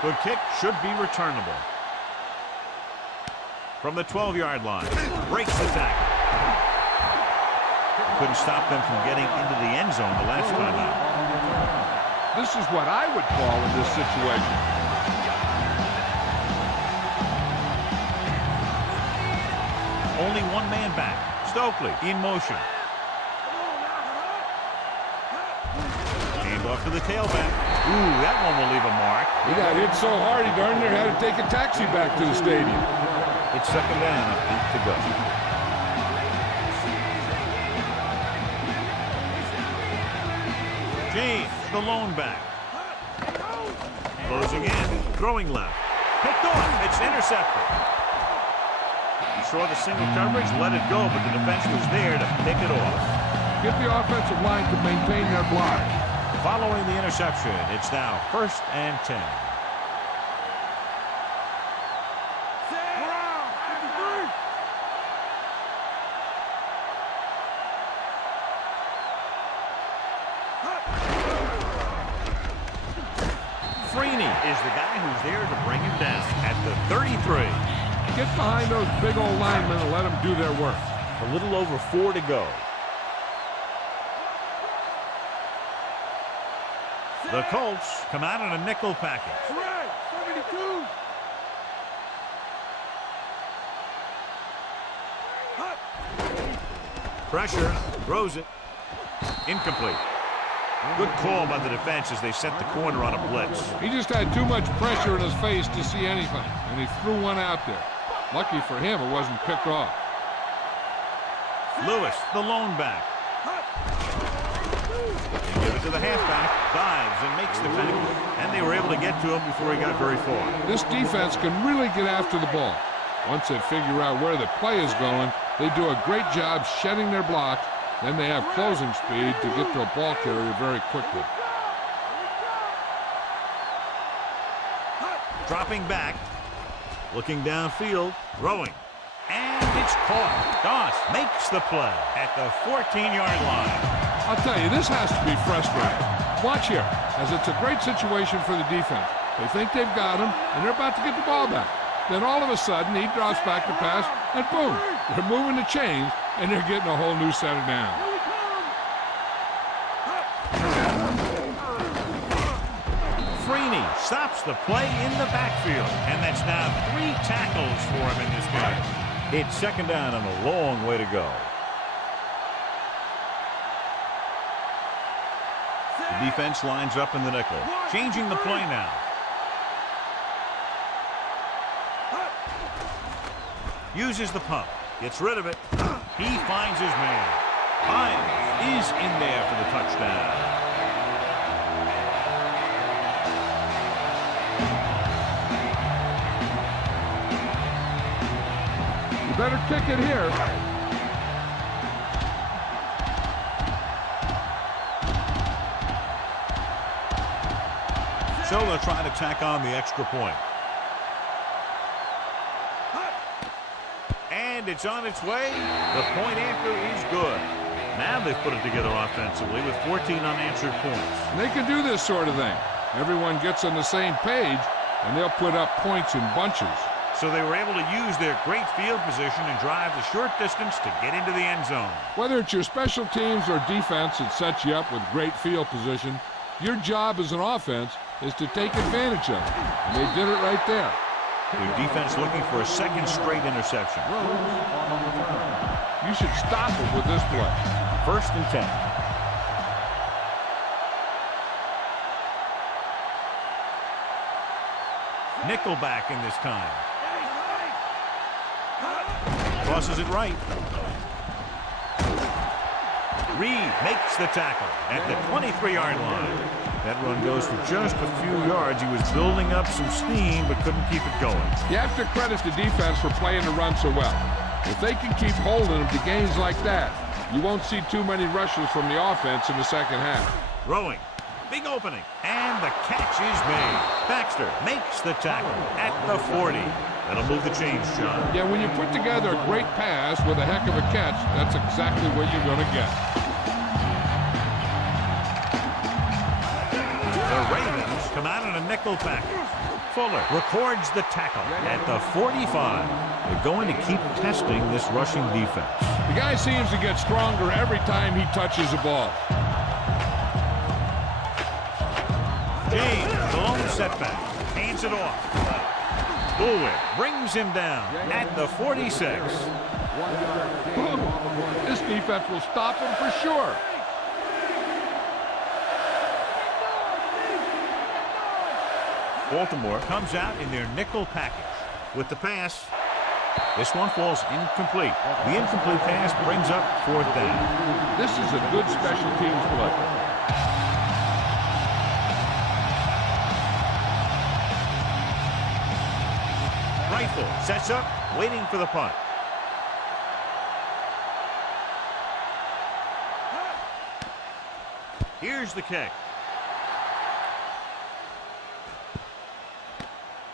Good kick, should be returnable. From the 12-yard line, breaks the tackle. Couldn't stop them from getting into the end zone the last time out. This is what I would call in this situation. Only one man back. Stokely in motion. Hand off to the tailback. Ooh, that one will leave a mark. He got hit so hard he darn near had to take a taxi back to the stadium. It's second down, 8 to go. James, the lone back. Closing in, throwing left. Picked off, it's intercepted. He saw the single coverage, let it go, but the defense was there to pick it off. Get the offensive line to maintain their block. Following the interception, it's now 1st and 10. Freeney is the guy who's there to bring him down at the 33. Get behind those big old linemen and let them do their work. A little over 4 to go. The Colts come out in a nickel package. 72. Pressure, throws it. Incomplete. Good call by the defense as they sent the corner on a blitz. He just had too much pressure in his face to see anything, and he threw one out there. Lucky for him, it wasn't picked off. Lewis, the lone back. They give it to the halfback, dives and makes the tackle, and they were able to get to him before he got very far. This defense can really get after the ball. Once they figure out where the play is going, they do a great job shedding their blocks. Then they have closing speed to get to a ball carrier very quickly. Dropping back, looking downfield, throwing, and it's caught. Doss makes the play at the 14-yard line. I'll tell you, this has to be frustrating. Watch here, as it's a great situation for the defense. They think they've got him, and they're about to get the ball back. Then all of a sudden, he drops back to pass, and boom, they're moving the chains, and they're getting a whole new set of downs. Freeney stops the play in the backfield, and that's now 3 tackles for him in this game. It's second down and a long way to go. The defense lines up in the nickel, changing the play now. Uses the pump, gets rid of it. He finds his man. Hines is in there for the touchdown. You better kick it here. So they'll try to tack on the extra point. And it's on its way. The point after is good. Now they've put it together offensively with 14 unanswered points. And they can do this sort of thing. Everyone gets on the same page, and they'll put up points in bunches. So they were able to use their great field position and drive the short distance to get into the end zone. Whether it's your special teams or defense that sets you up with great field position, your job as an offense is to take advantage of it. And they did it right there. Their defense looking for a second straight interception. You should stop them with this play. 1st and 10. Nickelback in this time. Crosses it right. Reed makes the tackle at the 23-yard line. That run goes for just a few yards. He was building up some steam but couldn't keep it going. You have to credit the defense for playing the run so well. If they can keep holding them to gains like that, you won't see too many rushes from the offense in the second half. Throwing. Big opening. And the catch is made. Baxter makes the tackle at the 40. That'll move the chains, John. Yeah, when you put together a great pass with a heck of a catch, that's exactly what you're going to get. The Ravens come out in a nickel package. Fuller records the tackle at the 45. They're going to keep testing this rushing defense. The guy seems to get stronger every time he touches the ball. James, the lone setback, hands it off. Bulwick brings him down at the 46. This defense will stop him for sure. Baltimore comes out in their nickel package with the pass. This one falls incomplete. The incomplete pass brings up 4th down. This is a good special teams play. Rifle sets up, waiting for the punt. Here's the kick.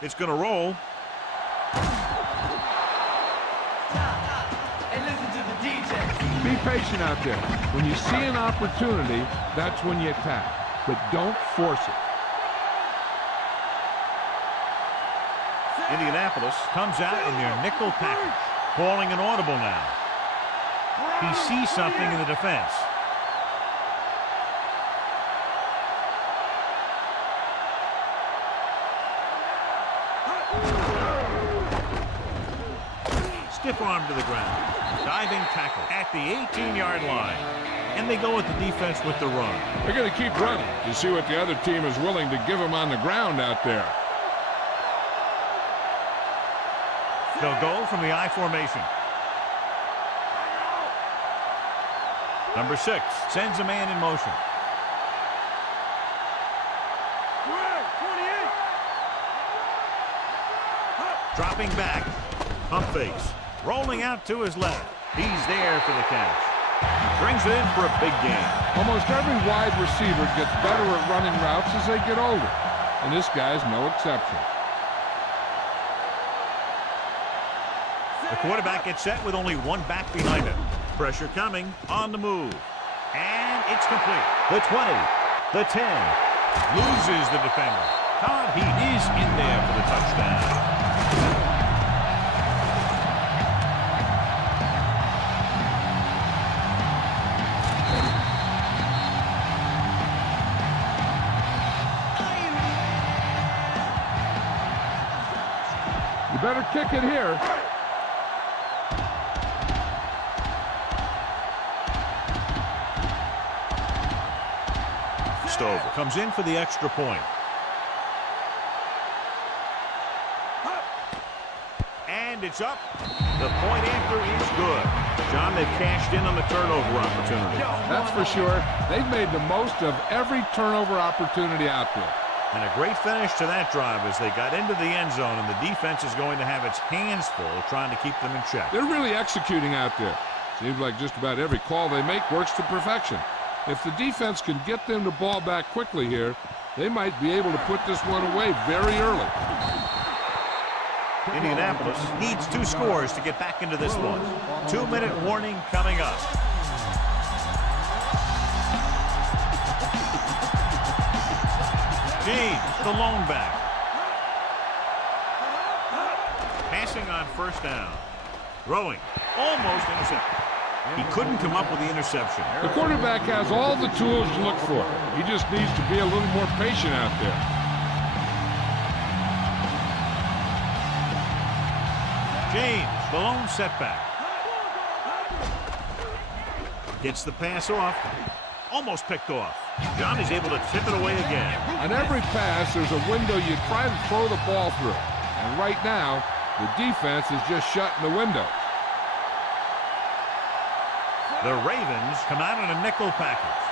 It's going to roll. And listen to the DJ. Be patient out there. When you see an opportunity, that's when you attack. But don't force it. Indianapolis comes out in their nickel package, calling an audible now. He sees something in the defense. Stiff arm to the ground. Diving tackle at the 18-yard line. And they go with the defense with the run. They're going to keep running to see what the other team is willing to give them on the ground out there. They'll go from the I formation. Number 6 sends a man in motion. Dropping back. Pump fakes. Rolling out to his left. He's there for the catch. Brings it in for a big gain. Almost every wide receiver gets better at running routes as they get older. And this guy's no exception. The quarterback gets set with only one back behind him. Pressure coming, on the move. And it's complete. The 20, the 10. Loses the defender. Todd Heat is in there for the touchdown. You better kick it here. Stover comes in for the extra point. And it's up. The point after is good. John, they've cashed in on the turnover opportunity. That's for sure. They've made the most of every turnover opportunity out there. And a great finish to that drive as they got into the end zone, and the defense is going to have its hands full trying to keep them in check. They're really executing out there. Seems like just about every call they make works to perfection. If the defense can get them the ball back quickly here, they might be able to put this one away very early. Indianapolis needs 2 scores to get back into this one. 2-minute warning coming up. James, the lone back. Passing on 1st down. Throwing. Almost intercepted. He couldn't come up with the interception. The quarterback has all the tools to look for. He just needs to be a little more patient out there. James, the lone setback. Gets the pass off. Almost picked off. John is able to tip it away again. On every pass, there's a window you try to throw the ball through. And right now, the defense is just shutting the window. The Ravens come out in a nickel package.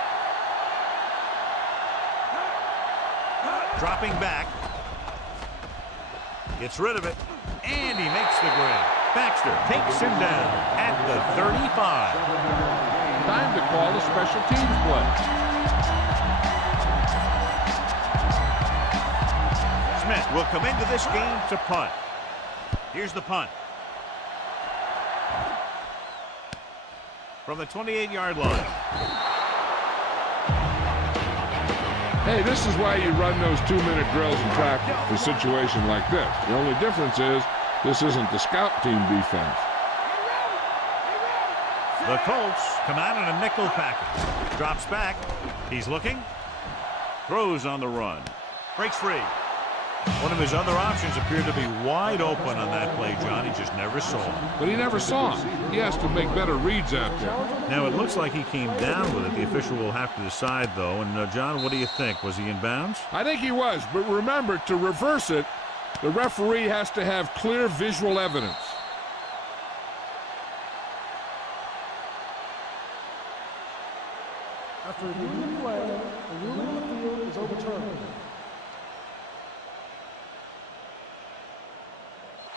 Dropping back. Gets rid of it. And he makes the grab. Baxter takes him down at the 35. Time to call the special teams play. Smith will come into this game to punt. Here's the punt. From the 28-yard line. Hey, this is why you run those 2-minute drills in practice for a situation like this. The only difference is this isn't the scout team defense. The Colts come out in a nickel package. Drops back. He's looking. Throws on the run. Breaks free. One of his other options appeared to be wide open on that play, John. He just never saw him. But he never saw him. He has to make better reads out there. Now, it looks like he came down with it. The official will have to decide, though. And, John, what do you think? Was he in bounds? I think he was. But remember, to reverse it, the referee has to have clear visual evidence. After reviewing the play, the ruling on the field is overturned.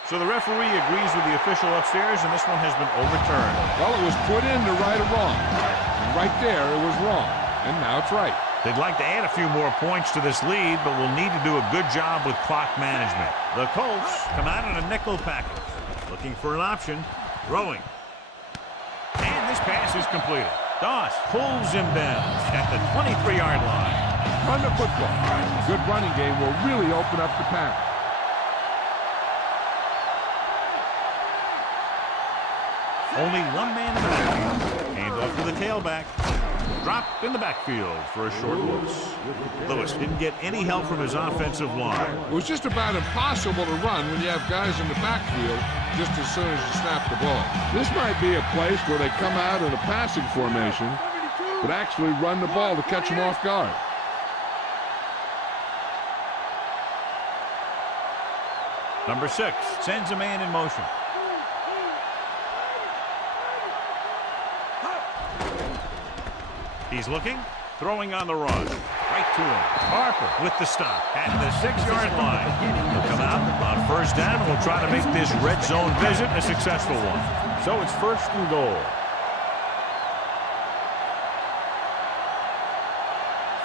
So the referee agrees with the official upstairs, and this one has been overturned. Well, it was put in to right a wrong. And right there, it was wrong. And now it's right. They'd like to add a few more points to this lead, but will need to do a good job with clock management. The Colts come out in a nickel package, looking for an option, throwing. And this pass is completed. Doss pulls him down at the 23-yard line. Run the football. A good running game will really open up the pass. Only one man in the backfield. Hand off to the tailback. Dropped in the backfield for a short loss. Lewis didn't get any help from his offensive line. It was just about impossible to run when you have guys in the backfield just as soon as you snap the ball. This might be a place where they come out in a passing formation, but actually run the ball to catch them off guard. Number 6 sends a man in motion. He's looking, throwing on the run. Right to him. Harper with the stop at the 6-yard line. He'll come out on first down and will try to make this red zone visit a successful one. So it's first and goal.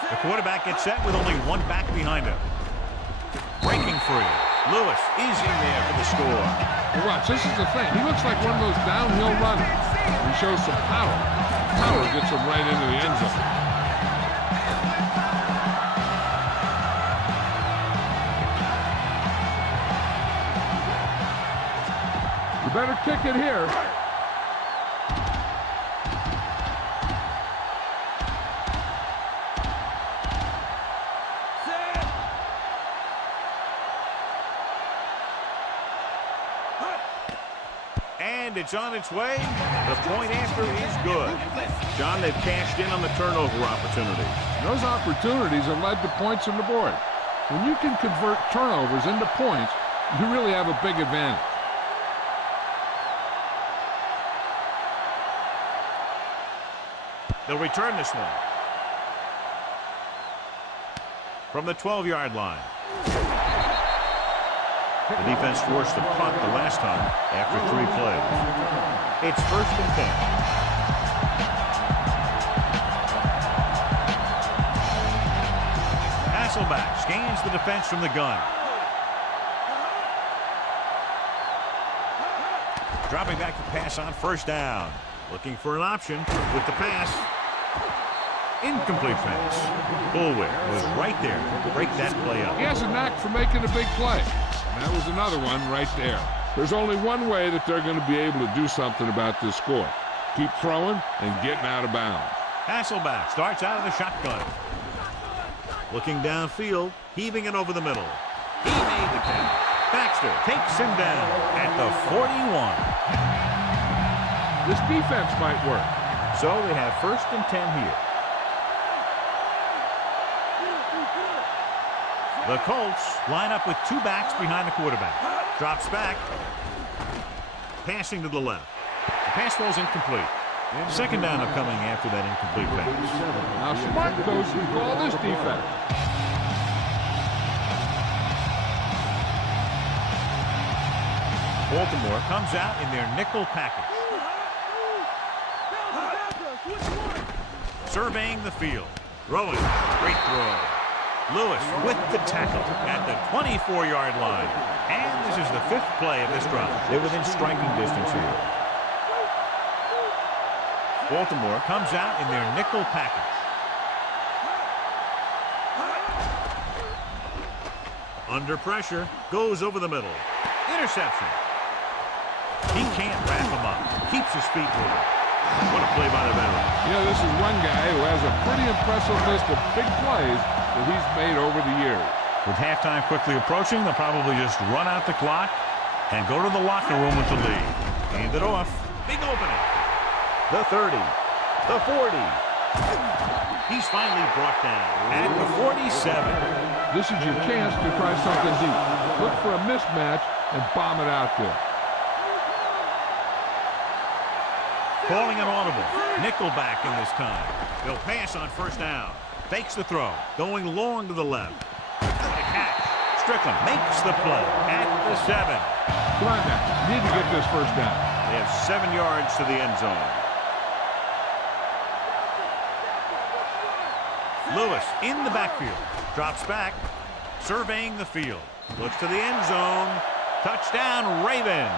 The quarterback gets set with only one back behind him. Breaking free. Lewis is in there for the score. Well, watch, this is the thing. He looks like one of those downhill runners. He shows some power. Power gets him right into the end zone. You better kick it here. And it's on its way. The point after is good. John, they've cashed in on the turnover opportunities. Those opportunities have led to points on the board. When you can convert turnovers into points, you really have a big advantage. They'll return this one. From the 12-yard line. The defense forced a punt the last time after 3 plays. It's first and 10. Hasselback scans the defense from the gun. Dropping back to pass on first down. Looking for an option with the pass. Incomplete pass. Bullwick was right there to break that play up. He has a knack for making a big play. That was another one right there. There's only one way that they're going to be able to do something about this score. Keep throwing and getting out of bounds. Hasselback starts out of the shotgun. Looking downfield, heaving it over the middle. He made the catch. Baxter takes him down at the 41. This defense might work. So they have first and 10 here. The Colts line up with 2 backs behind the quarterback. Drops back. Passing to the left. The pass falls incomplete. Second down upcoming after that incomplete pass. Now, smart coach can call this defense. Baltimore comes out in their nickel package. Surveying the field. Throwing. Great throw. Lewis with the tackle at the 24-yard line. And this is the 5th play of this drive. They're within striking distance here. Baltimore comes out in their nickel package. Under pressure, goes over the middle. Interception. He can't wrap him up. Keeps his feet moving. What a play by the veteran. Yeah, this is one guy who has a pretty impressive list of big plays that he's made over the years. With halftime quickly approaching, they'll probably just run out the clock and go to the locker room with the lead. Hand it off. Big opening. The 30. The 40. He's finally brought down at the 47. This is your chance to try something deep. Look for a mismatch and bomb it out there. Calling an audible. Nickelback in this time. They'll pass on first down. Fakes the throw. Going long to the left. What a catch. Strickland makes the play at the 7. Come on now. You need to get this first down. They have 7 yards to the end zone. Lewis in the backfield. Drops back. Surveying the field. Looks to the end zone. Touchdown, Ravens.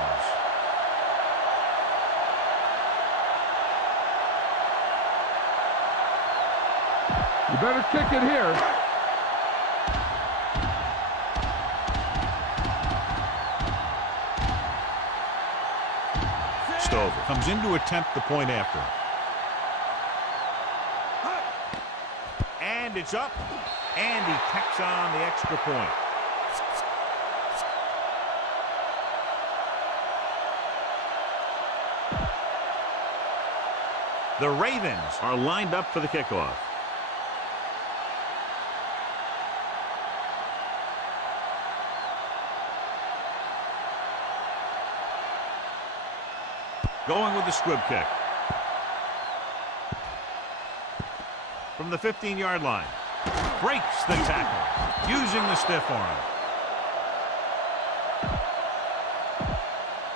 You better kick it here. Stover comes in to attempt the point after. And it's up. And he tacks on the extra point. The Ravens are lined up for the kickoff. Going with the squib kick. From the 15-yard line. Breaks the tackle. Using the stiff arm.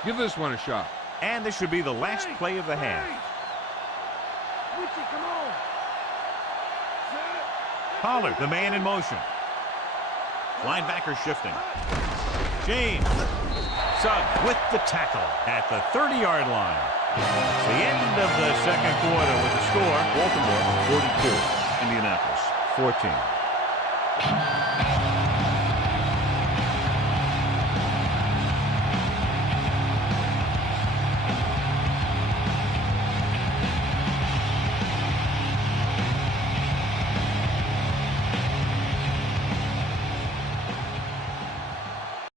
Give this one a shot. And this should be the last play of the half. Come on. Pollard, the man in motion. Linebacker shifting. James. Suggs with the tackle at the 30-yard line. It's the end of the second quarter with the score. Baltimore 42. Indianapolis 14.